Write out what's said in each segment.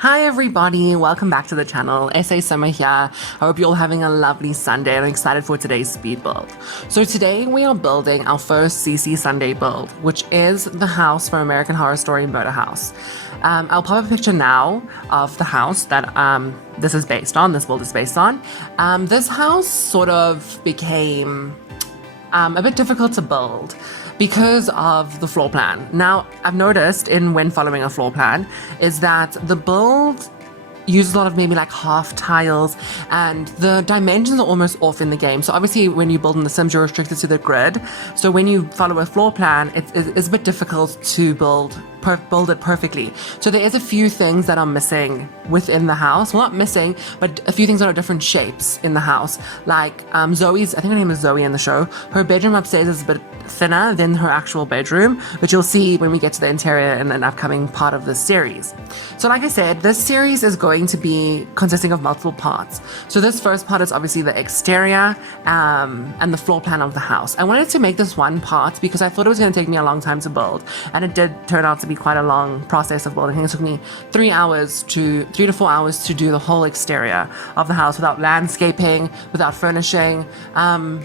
Hi everybody, welcome back to the channel. SASimmer here. I hope you're all having a lovely Sunday and I'm excited for today's speed build. So today we are building our first CC Sunday build, which is the house for American Horror Story Murder House. I'll pop up a picture now of the house that this build is based on. This house sort of became a bit difficult to build because of the floor plan. Now, I've noticed when following a floor plan is that the build uses a lot of maybe like half tiles and the dimensions are almost off in the game. So obviously when you build in The Sims, you're restricted to the grid. So when you follow a floor plan, it's a bit difficult to build it perfectly. So there is a few things that are missing within the house. Well, not missing, but a few things that are different shapes in the house. Like Zoe's, I think her name is Zoe in the show. Her bedroom upstairs is a bit thinner than her actual bedroom, which you'll see when we get to the interior in an upcoming part of this series. So like I said, this series is going to be consisting of multiple parts. So this first part is obviously the exterior and the floor plan of the house. I wanted to make this one part because I thought it was going to take me a long time to build, and it did turn out to be quite a long process of building. I think it took me 3 to 4 hours to do the whole exterior of the house without landscaping, without furnishing,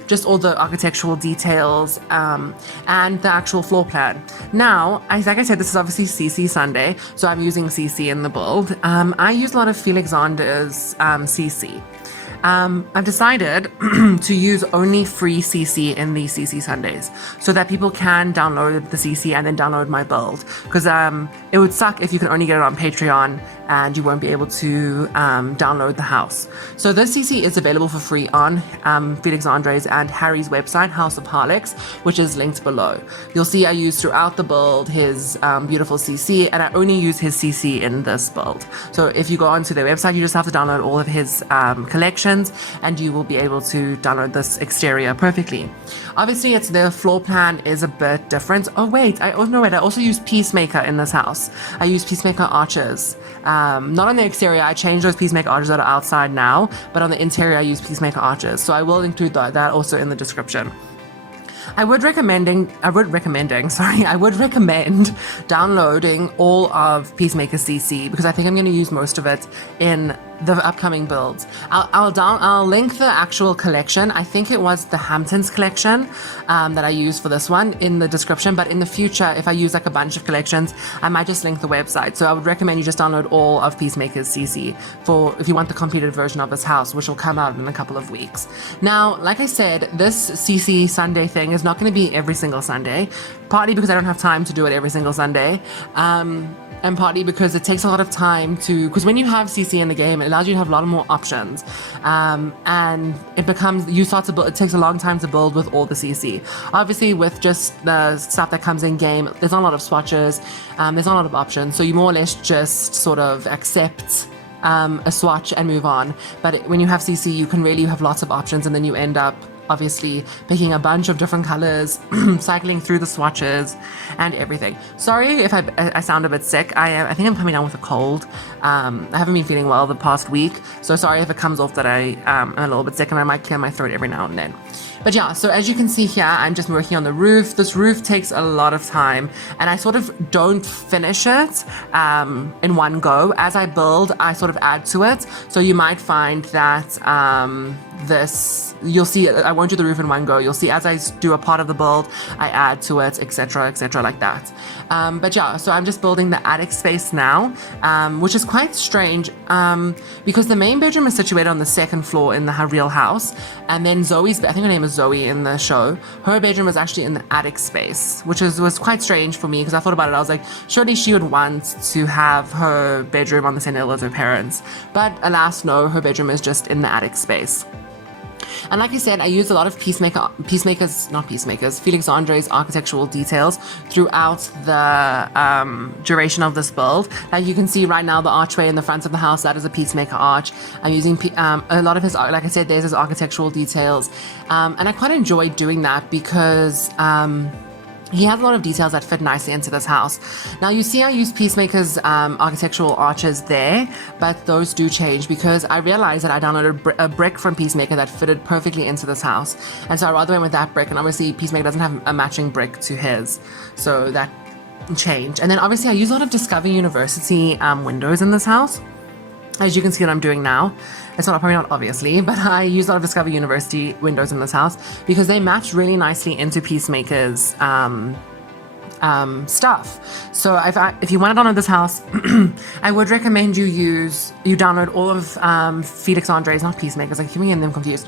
just all the architectural details and the actual floor plan. Now, like I said, this is obviously CC Sunday, so I'm using CC in the build. I use a lot of Felixandre's CC. I've decided to use only free CC in these CC Sundays so that people can download the CC and then download my build, because it would suck if you can only get it on Patreon and you won't be able to download the house. So this CC is available for free on Felixandre's and Harry's website, House of Harlex, which is linked below. You'll see I use throughout the build his beautiful CC, and I only use his CC in this build. So if you go onto their website, you just have to download all of his collections and you will be able to download this exterior perfectly. Obviously, the floor plan is a bit different. I also use Peacemaker in this house. I use Peacemaker Arches. Not on the exterior, I changed those Peacemaker Arches that are outside now, but on the interior I use Peacemaker Arches. So I will include that also in the description. I would recommend downloading all of Peacemaker CC because I think I'm going to use most of it in the upcoming builds. I'll link the actual collection. I think it was the Hamptons collection that I used for this one in the description, but in the future, if I use like a bunch of collections, I might just link the website. So I would recommend you just download all of Peacemaker's CC if you want the completed version of this house, which will come out in a couple of weeks. Now, like I said, this CC Sunday thing is not going to be every single Sunday, partly because I don't have time to do it every single Sunday, and partly because it takes a lot of time because when you have CC in the game, it allows you to have a lot more options, and it takes a long time to build with all the CC. Obviously, with just the stuff that comes in game, there's not a lot of swatches, there's not a lot of options, so you more or less just sort of accept a swatch and move on. But when you have CC, you have lots of options, and then you end up obviously picking a bunch of different colors, cycling through the swatches and everything. Sorry if I sound a bit sick. I think I'm coming down with a cold. I haven't been feeling well the past week, so sorry if it comes off that I am a little bit sick and I might clear my throat every now and then. But yeah, so as you can see here, I'm just working on the roof. This roof takes a lot of time, and I sort of don't finish it in one go. As I build, I sort of add to it. So you might find that you'll see, I won't do the roof in one go. You'll see as I do a part of the build, I add to it, etc., like that. But yeah, so I'm just building the attic space now, which is quite strange because the main bedroom is situated on the second floor in the real house, and then Zoe's, I think her name is Zoe in the show, her bedroom is actually in the attic space, which was quite strange for me because I thought about it. I was like, surely she would want to have her bedroom on the same level as her parents, but alas, no, her bedroom is just in the attic space. And like I said, I use a lot of Felixandre's architectural details throughout the duration of this build. Like you can see right now, the archway in the front of the house, that is a Peacemaker Arch. I'm using a lot of his, like I said, there's his architectural details. And I quite enjoy doing that because he has a lot of details that fit nicely into this house. Now you see I use Peacemaker's architectural arches there, but those do change because I realized that I downloaded a brick from Peacemaker that fitted perfectly into this house. And so I rather went with that brick, and obviously Peacemaker doesn't have a matching brick to his. So that change. And then obviously I use a lot of Discover University windows in this house. As you can see what I'm doing now. It's not probably not obviously, but I use a lot of Discover University windows in this house because they match really nicely into Peacemaker's stuff. So if you want to download this house, I would recommend you download all of Felix Andre's, not Peacemakers, I'm keeping them confused,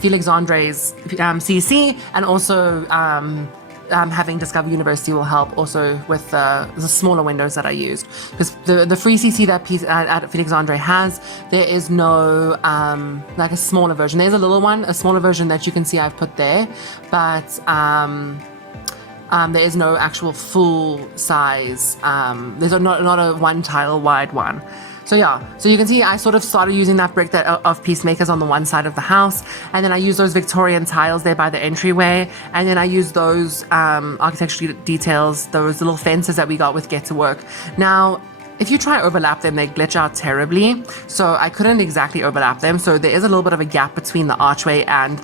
Felix Andre's CC, and also having Discover University will help also with the smaller windows that I used, because the free CC that Felix Andre has, there is no like a smaller version. There's a little one, a smaller version that you can see I've put there, but there is no actual full size. There's not a one tile wide one. So yeah, so you can see I sort of started using that brick of Peacemakers on the one side of the house, and then I use those Victorian tiles there by the entryway, and then I use those architectural details, those little fences that we got with Get to Work. Now, if you try overlap them, they glitch out terribly, so I couldn't exactly overlap them, so there is a little bit of a gap between the archway and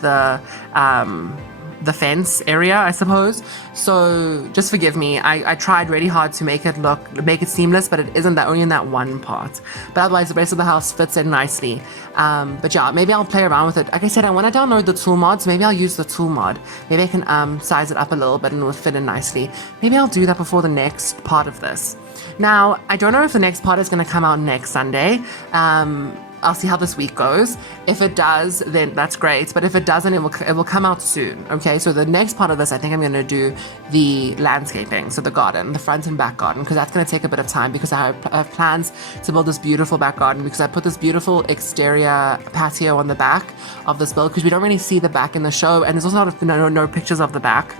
the fence area, I suppose. So just forgive me. I tried really hard to make it seamless, but it isn't, that only in that one part. But otherwise, the rest of the house fits in nicely. But yeah, maybe I'll play around with it. Like I said, I want to download the tool mods. Maybe I'll use the tool mod. Maybe I can size it up a little bit and it will fit in nicely. Maybe I'll do that before the next part of this. Now, I don't know if the next part is going to come out next Sunday. I'll see how this week goes. If it does, then that's great. But if it doesn't, it will come out soon. Okay, so the next part of this, I think I'm going to do the landscaping, so the garden, the front and back garden, because that's going to take a bit of time, because I have plans to build this beautiful back garden, because I put this beautiful exterior patio on the back of this build, because we don't really see the back in the show, and there's also a lot of no pictures of the back.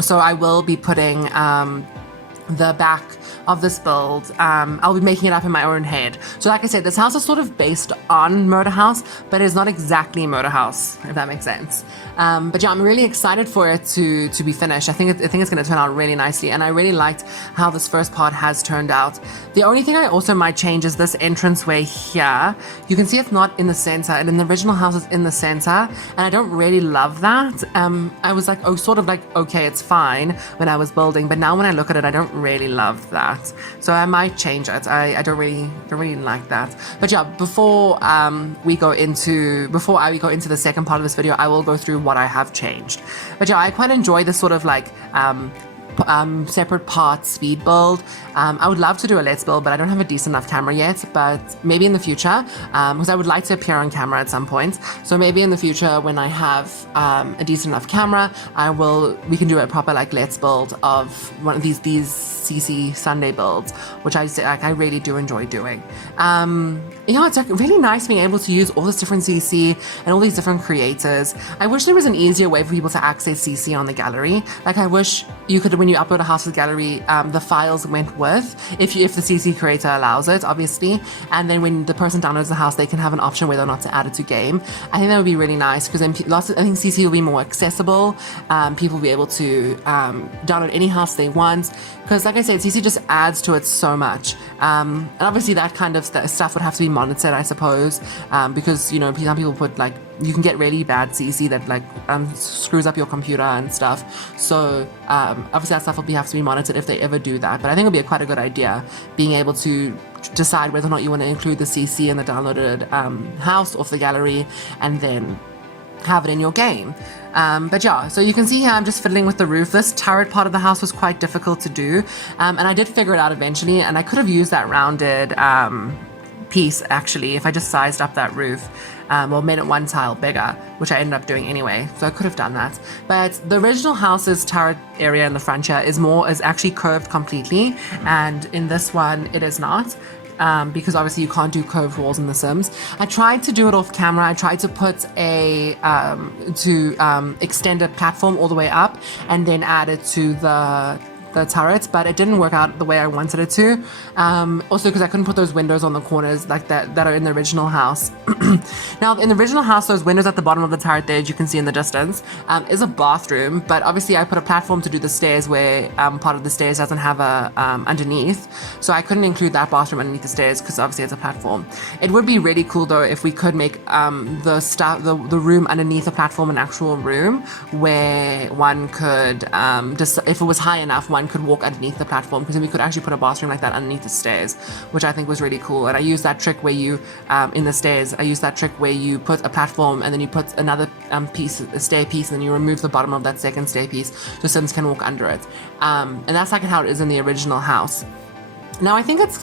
So I will be putting the back of this build, I'll be making it up in my own head. So like I said, this house is sort of based on Murder House, but it's not exactly Murder House, if that makes sense. But yeah, I'm really excited for it to be finished. I think it's going to turn out really nicely, and I really liked how this first part has turned out. The only thing I also might change is this entranceway here. You can see it's not in the center, and in the original house it's in the center, and I don't really love that. I was like, okay, it's fine when I was building, but now when I look at it, I don't really love that. So I might change it. I don't really like that. But yeah, before we go into the second part of this video, I will go through what I have changed. But yeah, I quite enjoy this sort of like separate part speed build. I would love to do a let's build, but I don't have a decent enough camera yet, but maybe in the future, because I would like to appear on camera at some point. So maybe in the future, when I have a decent enough camera, we can do a proper like let's build of one of these CC Sunday builds, which I really do enjoy doing. It's like really nice being able to use all this different CC and all these different creators. I wish there was an easier way for people to access CC on the gallery. Like I wish you could, when you upload a house to the gallery, the files went with, if the CC creator allows it, obviously, and then when the person downloads the house, they can have an option whether or not to add it to game. I think that would be really nice, because then I think CC will be more accessible. People will be able to download any house they want, because like I said, CC just adds to it so much. And obviously that kind of stuff would have to be monitored, I suppose, because some people put like, you can get really bad CC that like screws up your computer and stuff. So obviously that stuff will have to be monitored if they ever do that. But I think it'll be quite a good idea being able to decide whether or not you want to include the CC in the downloaded house off the gallery, and then have it in your game. But yeah, so you can see here I'm just fiddling with the roof. This turret part of the house was quite difficult to do, and I did figure it out eventually, and I could have used that rounded piece actually if I just sized up that roof, or made it one tile bigger, which I ended up doing anyway, so I could have done that. But the original house's turret area in the front here is actually curved completely, and in this one it is not. Because obviously you can't do curved walls in The Sims. I tried to do it off camera. I tried to put extend a platform all the way up and then add it to the turrets, but it didn't work out the way I wanted it to. Also because I couldn't put those windows on the corners like that are in the original house. Now in the original house, those windows at the bottom of the turret there, as you can see in the distance, is a bathroom, but obviously I put a platform to do the stairs where part of the stairs doesn't have a underneath, so I couldn't include that bathroom underneath the stairs because obviously it's a platform. It would be really cool though if we could make the room underneath the platform an actual room where one could if it was high enough, one could walk underneath the platform, because then we could actually put a bathroom like that underneath the stairs, which I think was really cool. And I used that trick where you, in the stairs, I used that trick where you put a platform and then you put another piece, a stair piece, and then you remove the bottom of that second stair piece so Sims can walk under it. And that's like how it is in the original house. Now I think it's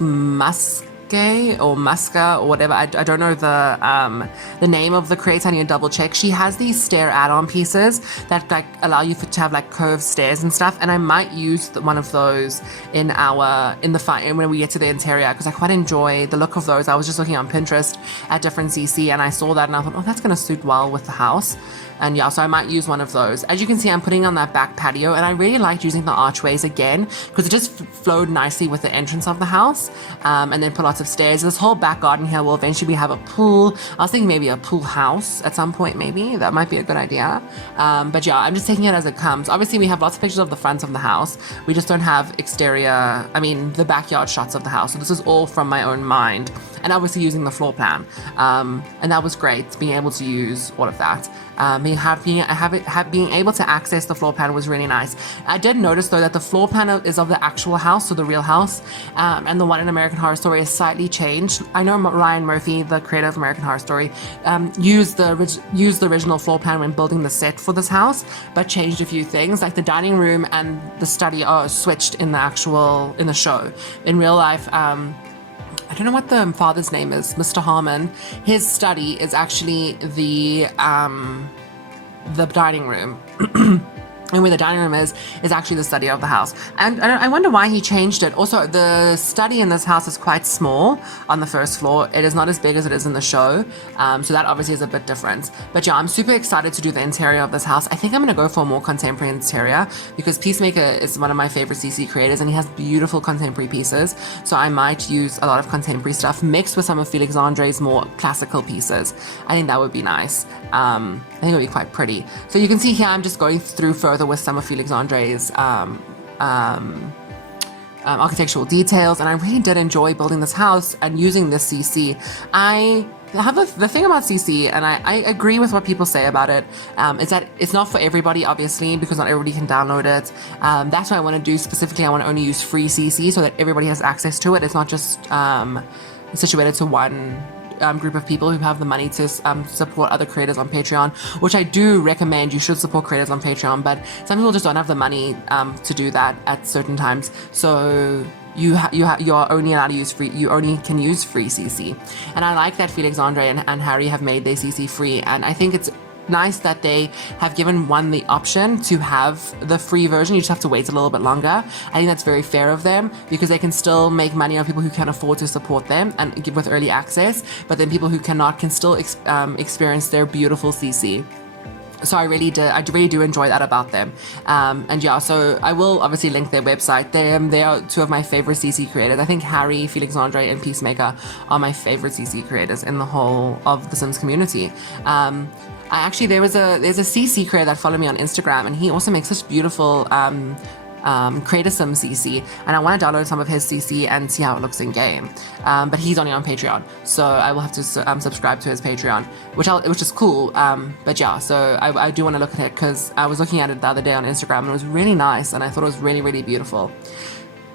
or Muska or whatever. I don't know the name of the creator. I need to double check. She has these stair add-on pieces that like allow you to have like curved stairs and stuff. And I might use one of those in when we get to the interior, because I quite enjoy the look of those. I was just looking on Pinterest at different CC and I saw that and I thought, oh, that's going to suit well with the house. And yeah, so I might use one of those. As you can see, I'm putting on that back patio, and I really liked using the archways again because it just flowed nicely with the entrance of the house, and then put lots of stairs. This whole back garden here will eventually have a pool. I was thinking maybe a pool house at some point, maybe. That might be a good idea. But yeah, I'm just taking it as it comes. Obviously, we have lots of pictures of the front of the house. We just don't have the backyard shots of the house. So this is all from my own mind, and obviously using the floor plan. And that was great, being able to use all of that. Being able to access the floor plan was really nice. I did notice though that the floor plan is of the actual house, so the real house, and the one in American Horror Story is slightly changed. I know Ryan Murphy, the creator of American Horror Story, used the original floor plan when building the set for this house, but changed a few things. Like the dining room and the study are switched in the show. In real life, I don't know what the father's name is, Mr. Harmon. His study is actually the dining room. And where the dining room is actually the study of the house. And I wonder why he changed it. Also, the study in this house is quite small on the first floor. It is not as big as it is in the show. So that obviously is a bit different. But yeah, I'm super excited to do the interior of this house. I think I'm going to go for a more contemporary interior because Peacemaker is one of my favorite CC creators and he has beautiful contemporary pieces. So I might use a lot of contemporary stuff mixed with some of Felix Andre's more classical pieces. I think that would be nice. I think it would be quite pretty. So you can see here I'm just going through further with some of Felix Andre's architectural details, and I really did enjoy building this house and using this CC. I have the thing about CC, and I agree with what people say about it, is that it's not for everybody, obviously, because not everybody can download it. That's what I want to do specifically. I want to only use free CC so that everybody has access to it. It's not just situated to one group of people who have the money to support other creators on Patreon, which I do recommend. You should support creators on Patreon, but some people just don't have the money to do that at certain times. So you're only allowed to use free. You only can use free CC, and I like that Felix Andre and Harry have made their CC free, and I think it's nice that they have given one the option to have the free version. You just have to wait a little bit longer. I think that's very fair of them because they can still make money on people who can afford to support them and give with early access, but then people who cannot can still experience their beautiful CC. So I really do enjoy that about them. And yeah, so I will obviously link their website. They are two of my favorite CC creators. I think Harry, Felix Andre, and Peacemaker are my favorite CC creators in the whole of the Sims community. There's a CC creator that followed me on Instagram, and he also makes such beautiful Creator Sim CC, and I want to download some of his CC and see how it looks in game. But he's only on Patreon, so I will have to subscribe to his Patreon, which is cool. But yeah, so I do want to look at it because I was looking at it the other day on Instagram and it was really nice, and I thought it was really, really beautiful.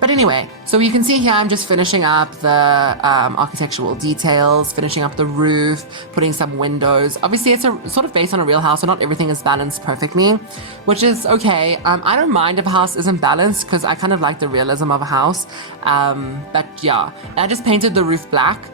But anyway, so you can see here I'm just finishing up the architectural details, finishing up the roof, putting some windows. Obviously, it's sort of based on a real house, so not everything is balanced perfectly, which is okay. I don't mind if a house isn't balanced because I kind of like the realism of a house. But yeah, I just painted the roof black.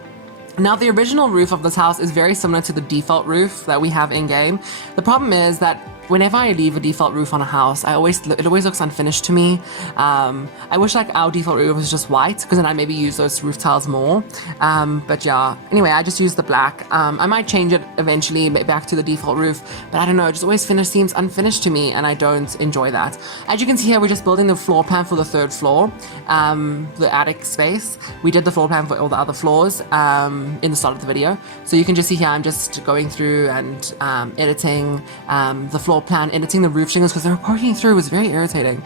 Now, the original roof of this house is very similar to the default roof that we have in-game. The problem is that whenever I leave a default roof on a house, it always looks unfinished to me. I wish like our default roof was just white because then I maybe use those roof tiles more. But yeah, anyway, I just use the black. I might change it eventually back to the default roof, but I don't know, it just always seems unfinished to me, and I don't enjoy that. As you can see here, we're just building the floor plan for the third floor, the attic space. We did the floor plan for all the other floors in the start of the video. So you can just see here, I'm just going through and editing the floor plan, editing the roof shingles because they were poking through. It was very irritating.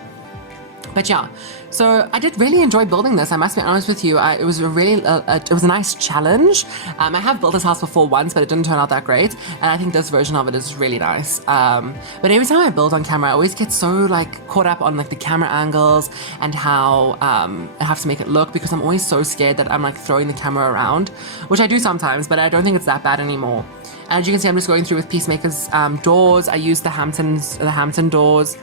But yeah, so I did really enjoy building this. I must be honest with you. It was a really, it was a nice challenge. I have built this house before once, but it didn't turn out that great. And I think this version of it is really nice. But every time I build on camera, I always get so like caught up on like the camera angles and how I have to make it look, because I'm always so scared that I'm like throwing the camera around, which I do sometimes, but I don't think it's that bad anymore. And as you can see, I'm just going through with Peacemaker's doors. I used the Hampton doors,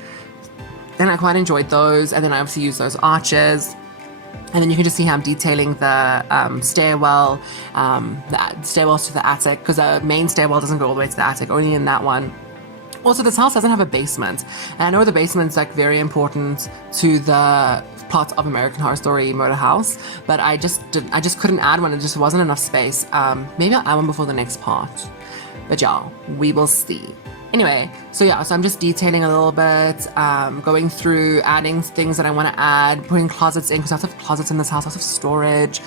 and I quite enjoyed those. And then I obviously used those arches. And then you can just see how I'm detailing the stairwell, the stairwells to the attic, because the main stairwell doesn't go all the way to the attic, only in that one. Also, this house doesn't have a basement. And I know the basement's like very important to the plot of American Horror Story Murder House, but I just couldn't add one. It just wasn't enough space. Maybe I'll add one before the next part. But yeah, we will see. Anyway, so yeah, so I'm just detailing a little bit, going through, adding things that I want to add, putting closets in, because I have to have closets in this house, lots of storage,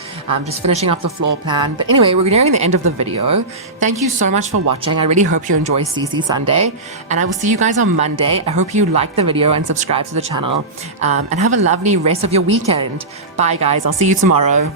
just finishing up the floor plan. But anyway, we're nearing the end of the video. Thank you so much for watching. I really hope you enjoy CC Sunday, and I will see you guys on Monday. I hope you like the video and subscribe to the channel, and have a lovely rest of your weekend. Bye guys, I'll see you tomorrow.